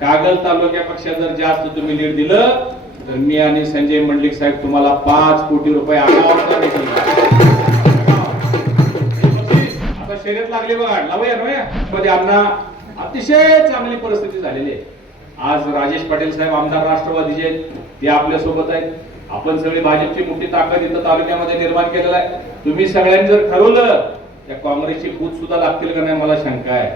कागल तालुक्यापेक्षा जर जास्त तुम्ही लीड दिलं तर मी आणि संजय मंडलिक साहेब तुम्हाला पाच कोटी रुपये आता शर्यत लागली बघा लावूया नव्हे मध्ये अतिशय चांगली परिस्थिती झालेली आहे. आज राजेश पाटील साहेब आमदार राष्ट्रवादीचे आहेत ते आपल्यासोबत आहेत. आपण सगळी भाजपची मोठी ताकद इथं तालुक्यामध्ये निर्माण केलेला आहे. तुम्ही सगळ्यांनी जर ठरवलं त्या काँग्रेसची बूथ सुद्धा लागतील का नाही मला शंका आहे.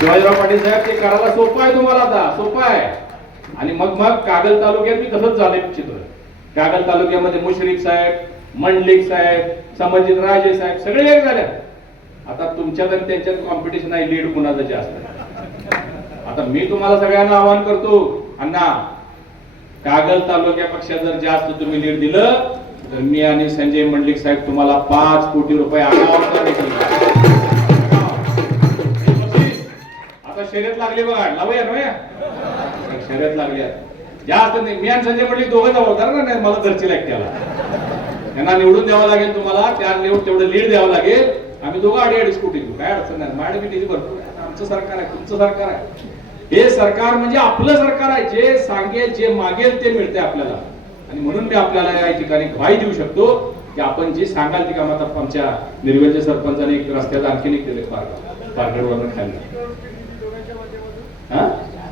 शिवाजीराव पाटील साहेब ते करायला सोपं आहे तुम्हाला आता. सोपं आहे. आणि मग मग कागल तालुक्यात मी तसंच झालं चित्र. कागल तालुक्यामध्ये मुश्रीफ साहेब मंडलिक साहेब संबंधित राजे साहेब सगळे एक झाले. आता तुमच्यात आणि त्यांच्यात कॉम्पिटिशन आहे लीड कुणाचं जास्त? आता मी तुम्हाला सगळ्यांना आवाहन करतो अण्णा कागल तालुक्यापेक्षा जर जास्त तुम्ही लीड दिलं तर मी आणि संजय मंडलिक साहेब तुम्हाला पाच कोटी रुपये अनावरता शर्यत लागली बघा. लावूया नव्हे शर्यत लागल्या जास्त नाही. मी आणि संजय मंडलिक दोघं जबाबदार ना नाही मला घरची लागते त्याला त्यांना निवडून द्यावं लागेल तुम्हाला त्या निवड तेवढं लीड द्यावं लागेल. आम्ही दोघं अडी अडी स्कूटी घेऊ. काय अडचण नाही. मॅडम मी तिथे भरपूर आमचं सरकार आहे तुमचं सरकार आहे. हे सरकार म्हणजे आपलं सरकार आहे. जे सांगेल जे मागेल ते मिळते आपल्याला. आणि म्हणून मी आपल्याला या ठिकाणी ग्वाही देऊ शकतो की आपण जे सांगाल ती कामात आता आमच्या निर्वेच्या सरपंचाने एक रस्त्याचा आणखीन एक केले पार्क पार्कडवरून खाल्लं